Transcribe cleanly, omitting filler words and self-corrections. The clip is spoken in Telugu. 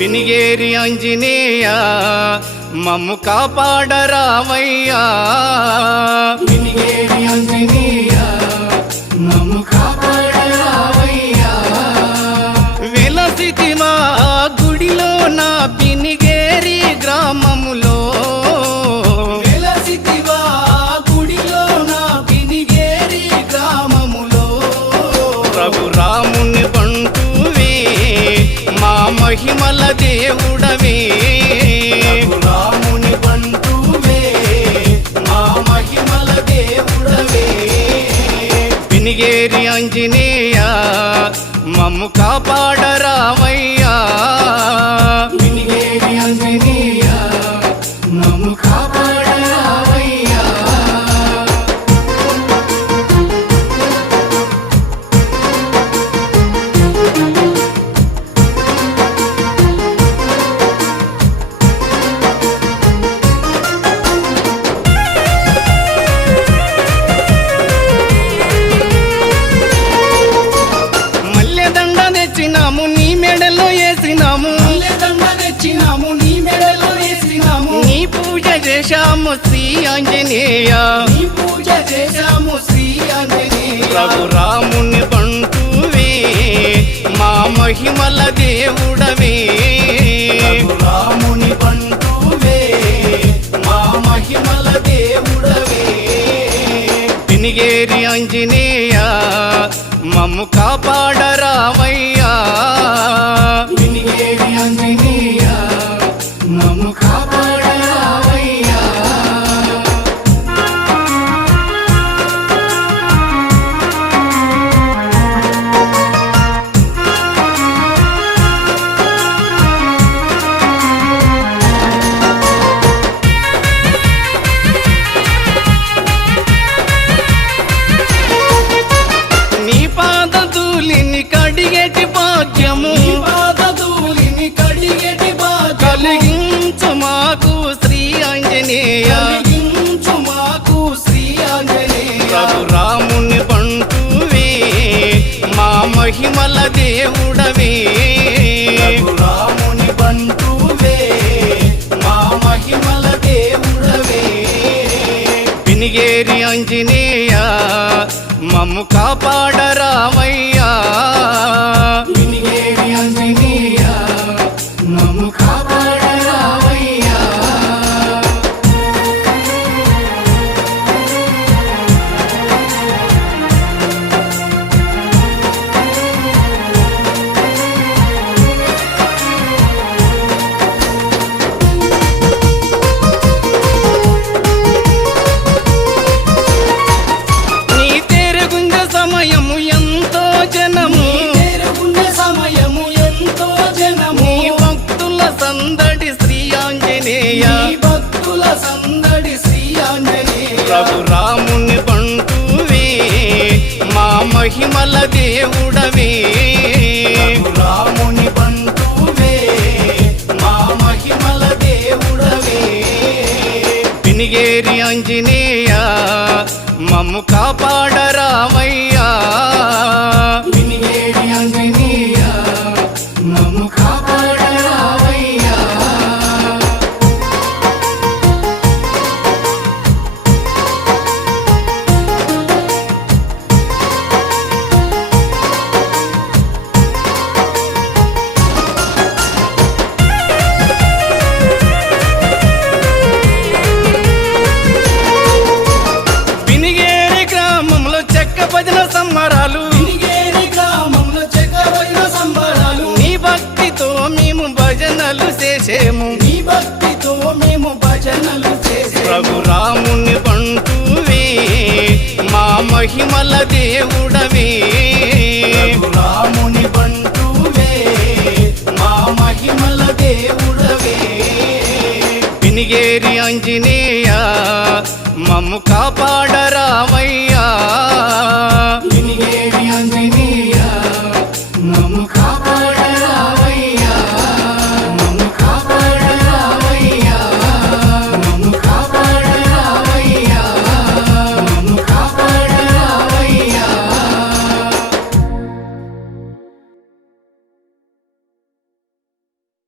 పినిగేరి ఆంజనేయ మమ్ము కాపాడరామయ్యా పినిగేరి ఆంజనేయ మమ్ము కాపాడరామయ్యా వెలసితి మా గుడిలో నా పినిగేరి గ్రామములో వెలసితివా గుడిలో నా పినిగేరి గ్రామములో ప్రభు రాముని బంటువే మా మహిమల దేవుడవే రాముని బంటువే మా మహిమల దేవుడవే పినిగేరి ఆంజనేయ మమ్ము కాపాడరామయ్యా పినిగేరి ఆంజనేయ మమ్ము కాపాడరామయ్యా తెచ్చినాము నీ మెడలో వేసినాము నీ మెడలో వేసినాము నీ పూజ చేశాము శ్రీ ఆంజనేయ నీ పూజ చేశాము శ్రీ ఆంజనేయ ప్రభు రాముని బంటువే మా మహిమల దేవుడవే రాముని బంటువే మా మహిమల దేవుడవే పినిగేరి ఆంజనేయ మమ్ము కాపాడరామయ్యా పినిగేరి ఆంజనేయ మమ్ము కాపాడరామయ్యా కడిగేటి భాగ్యము పాదధూళిని కడిగేటి కలిగించు మాకు శ్రీ ఆంజనేయ కలిగించు మాకు శ్రీ ఆంజనేయ ప్రభు రాముని బంటువే మా మహిమల దేవుడవే రాముని బంటువే మా మహిమల దేవుడవే పినిగేరి ఆంజనేయ మమ్ము కాపాడరామయ్యా పినిగేరి ఆంజనేయ మమ్ము కాపాడరామయ్యా సమయము ఎంతో జనము సమయము ఎంతో జనము భక్తుల సందడి శ్రీ ఆంజనేయ భక్తుల సందడి శ్రీ ఆంజనేయ ప్రభు రాముని బంటువే మా మహిమల దేవుడవే రాముని బంటువే మా మహిమల దేవుడవే పినిగేరి ఆంజనేయ మమ్ము కాపాడరామయ్యా పినిగేరి ఆంజనేయ మమ్ము కాపాడరామయ్యా భజన సంబరాలు పినిగేరి గ్రామంలో భజన సంబరాలు నీ భక్తితో మేము భజనలు చేసేము నీ భక్తితో మేము భజనలు చేసేము ప్రభు రాముని బంటువే మా మహిమల దేవుడవే రాముని బంటువే మా మహిమల దేవుడవే పినిగేరి ఆంజనేయ మమ్ము కాపాడరామయ్యా పినిగేరి ఆంజనేయ